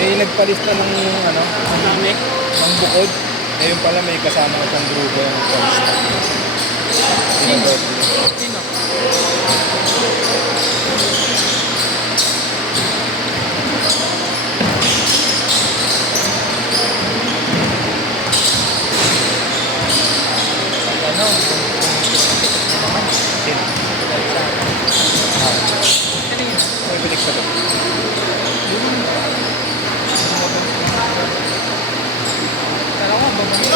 May nagpalista ng ano, Dami. ng bukod. Ngayon pala may kasama ko siyang grupo ng nagpalista. Sino? Sino? Ano? Sino? Kanina. May bilik sa doon. Pero ako, babangin.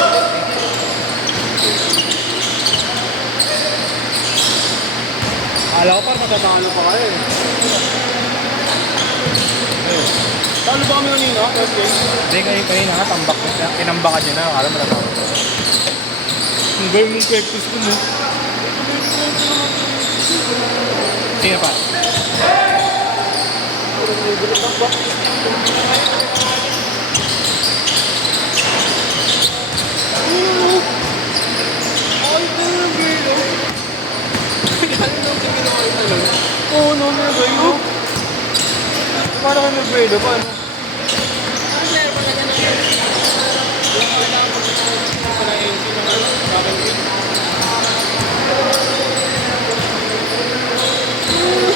Akala ko parang matatalo pa kayo eh. Talo ba kami kanina? First game? Hindi kayo nga, tambak ko siya. Tinambakan niya na, akala matatalo pa. Ang gawin mong pektos ko mo. Sino pa? Oo, no, no, no. Paano kayo nag-grade? Paano?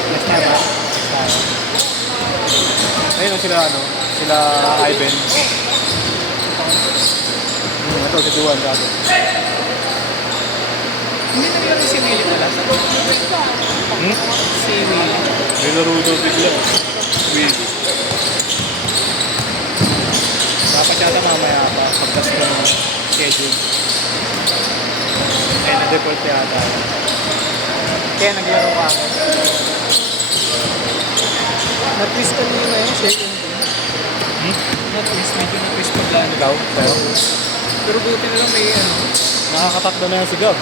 Yes na ba? Ayun na sila ano, sila Ivan. Ito si Duan dati. Hindi naglaro si Willie pala. Si Willie. Nilaro daw bigla. Willy. Dapat yata mamaya pa, pagkas ng schedule. Kaya na-default yata. Kaya naglaro ka ako. Na-twist ka nila yun, second game. Na-twist, medyo na-twist paglano. Ikaw? Sa'yo? Pero buti na lang may ano. Nakakatakbo na yan si Gab.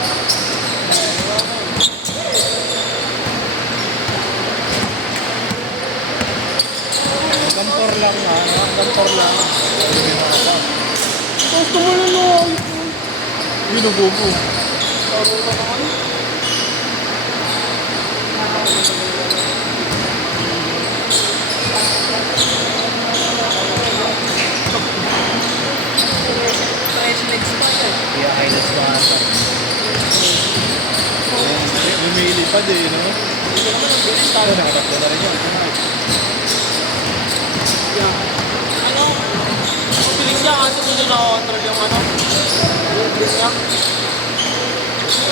Gampor lang ha, gampor lang. Gusto mo na lang. Binubo mo. Laro na naman. Price next pa yan. Kaya highlights ko ata. Lumilipad eh, no? Hindi naman ang bilis. Ano, nakatakbo na rin yun. Ano? Mabilis siya kasi hindi na control yung ano. Yung bilis niya.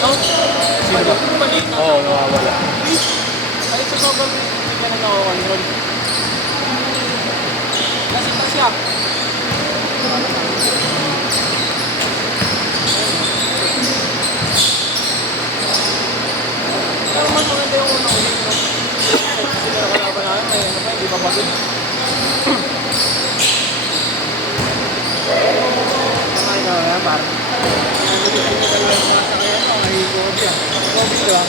No? Sino ba? Maliit na. Oo, nawawala. Kahit sa sobrang hindi ka na nakakontrol. Kasi pa siya. Pero mas maganda yung unang ulit, no? Kasi nakalaban namin, may ano pa, hindi pa pagod. Ay, no, yan, parang. Hindi ko talaga yung mga sakayan, makahigod yan. Kobe ka.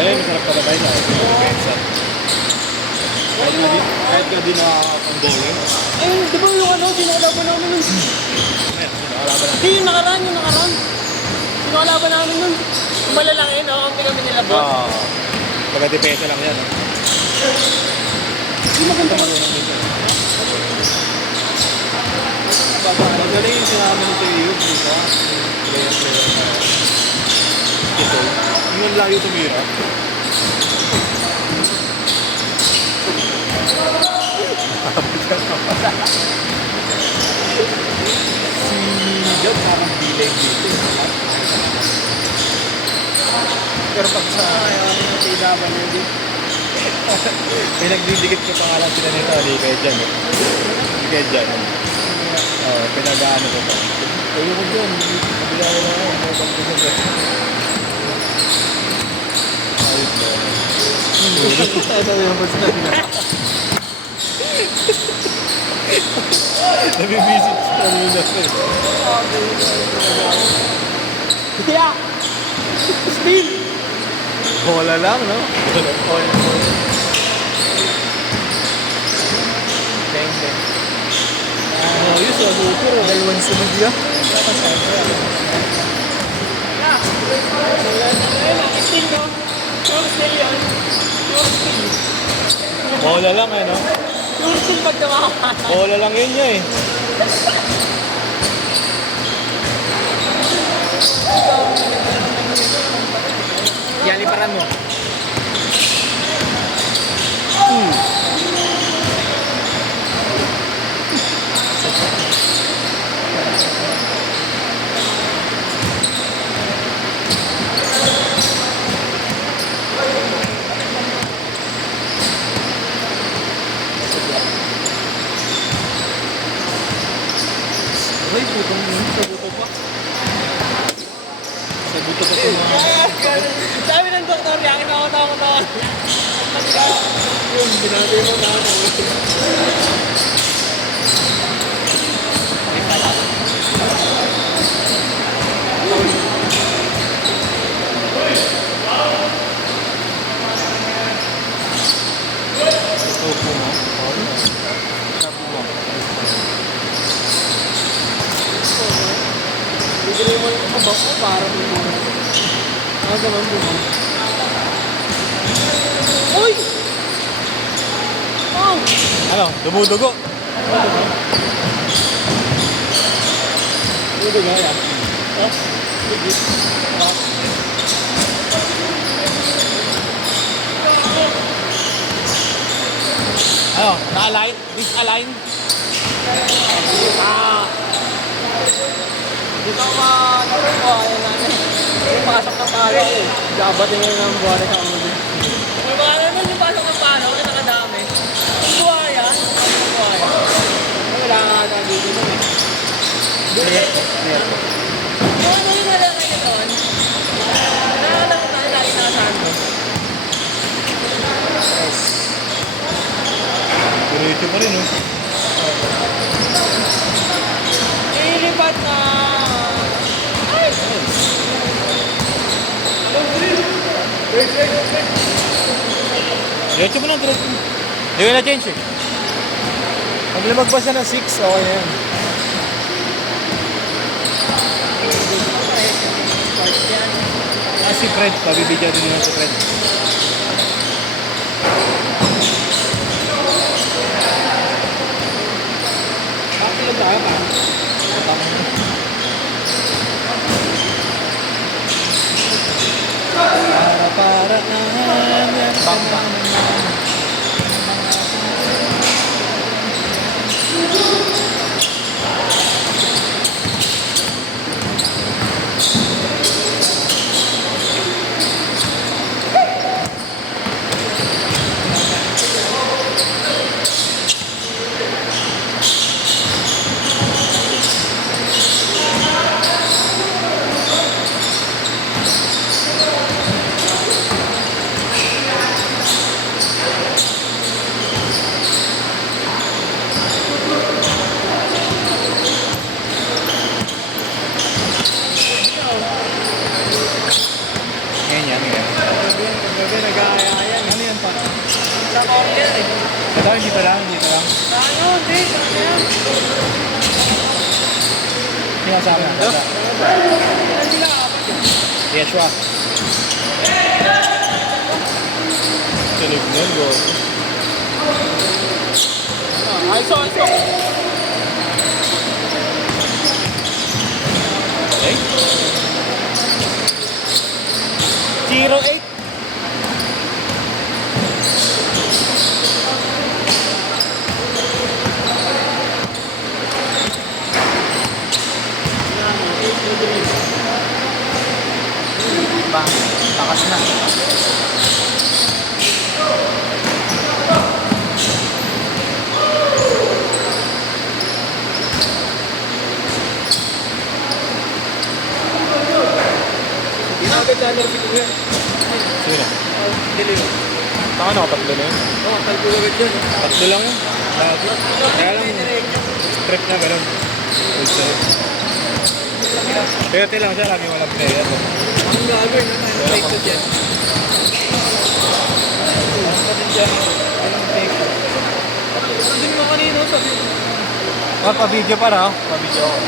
Ayun, masarap pa na tayo na. Kahit na di nakakambole. Eh, di ba yung ano, sinakalaban namin nun? Nakalaban na. Hindi, yung nakaraan. Sinakalaban namin nun. Yung malalaki, no? Kampi kami nila, boss. Oo. Taga-depensa lang yan. Hindi maganda ka. Magaling yung sinama ni Teo, di ba? Player na ito. Yung layo tumira. Si Job parang bilay dito. Pero pag sa PWD, may nagdidikit ko pangalan sila nito. Hindi kayo dyan eh. Hindi kayo dyan. Oo, pinag-ano ko pa. Ayaw ko dyan. Kabila ko na ako. May pagkusan ko. Ayos na. Ito yung boss na nila. Nabibisit sa kanina ko eh. Kaya! Steve! Bola lang, no? Bola. Deng. Ayos ah, super. Dalawang sunod yan. Bola lang eh, no? Yung still pag tumakas. Bola lang yun niya eh. Yan, liparan mo. Uy, putong yun. Sa buto pa. Sa buto pa ito mga... Sabi ng doktor, yakin ako tawa. Yun, binabi mo na ako. Ito po mo. Sabi mo. Bigyan mo yung kabak ko para mo. Ano naman mo? Uy! Oh! Ano? Dumudugo. Dumudugo yan. Oh? Ano? Na-align? Disalign? Dito ako ma-tulog ko. Ayun namin. Yung pasok ng palo. Dapat yung ng buwan sa ulo. May baka naman yung pasok ng palo. Yung nakadami. Yung buhaya. Yung buhaya. Wala nga na dito nun eh. Yung ano yung nalakay niya doon? Nakalang tayo lagi nakasahan doon. Purito pa rin, no? Ilipat na. Ay! Diretso mo na, diretso mo. Hindi ko na-change eh. Pag lumagpas siya ng 6, okay na yan. Ah, si Fred. Pabibigyan din naman si Fred. Bakit lang tayo pa? Ngayon yan, ngayon. Gabi nag-aayayan. Ano yan pa? Sa corner eh. Ito, hindi pa lang, hindi pa lang. Ano? Hindi. Ano yan? Hindi kasama. Ano sila? Apat yun. Yeshua. Tunog nun, go. Iso. Okay. 08. Takas na. Ginagad na lang si Kuya. Sino? Dilim. Baka nakatatlo na yun. Oo, talbulawit yun. Tatlo lang yun. Kaya lang, strip na gano'n. Full strip. Pero lang siya, lagi walang player. Ang gagawin na tayo. Take to dyan. Walang pa din dyan. Walang take. Hindi mo kanino sabi. Pa-video pa na, pa-video ako.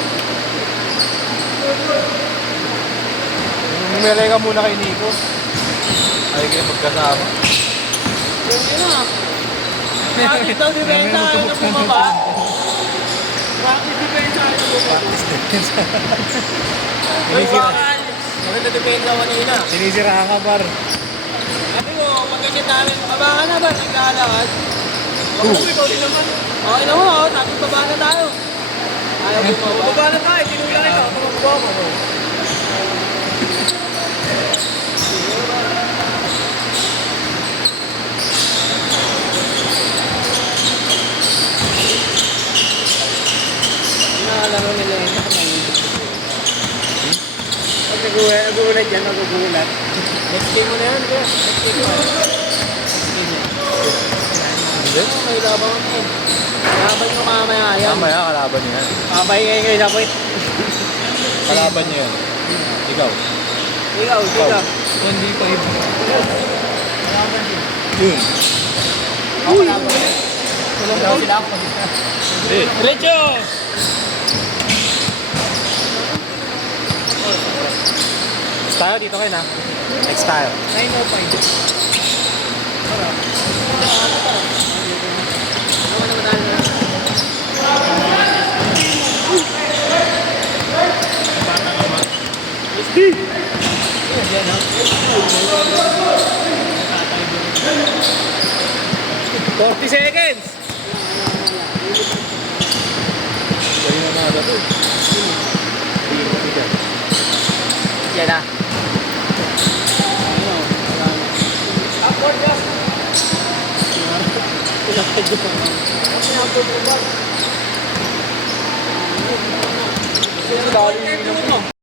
Umimelay ka muna kay Nico. Ay kayo magkasama. Yun na. Practice daw depensa, ayaw na bumaba. Practice depensa, ayaw na bumaba. Uy, bakal! Maganda depensa kanina. Sinisiraan ka, par. Sabi ko, pagkakit namin, baba ka na ba? Naglalakad. Ikaw din naman. Okay naman ako, sabi baba na tayo. Ayaw bumaba. Baba na tayo, tinula kita. Tumababa mo. Laro nila yun sa kanilin. Pag nagugulat yan, nagugulat. Next game mo na yan, bro. Next game mo. Next game mo. Hindi? May laban mo yan. Laban mo mamaya yan. Mamaya, kalaban niya yan. Babay ngayon dapat. Kalaban niya yan. Ikaw. Ikaw. 1v5. Kalaban din. Yun. Ako kalaban din. Tulong daw sila ako. Hindi. Diretso! Tayo dito kayo na. Next tayo. 905. Tara. Ano naman tayo? Yan ha? 40 seconds! Yan yung mga ito. Yan na. Upward gas. Pinapod mo ba?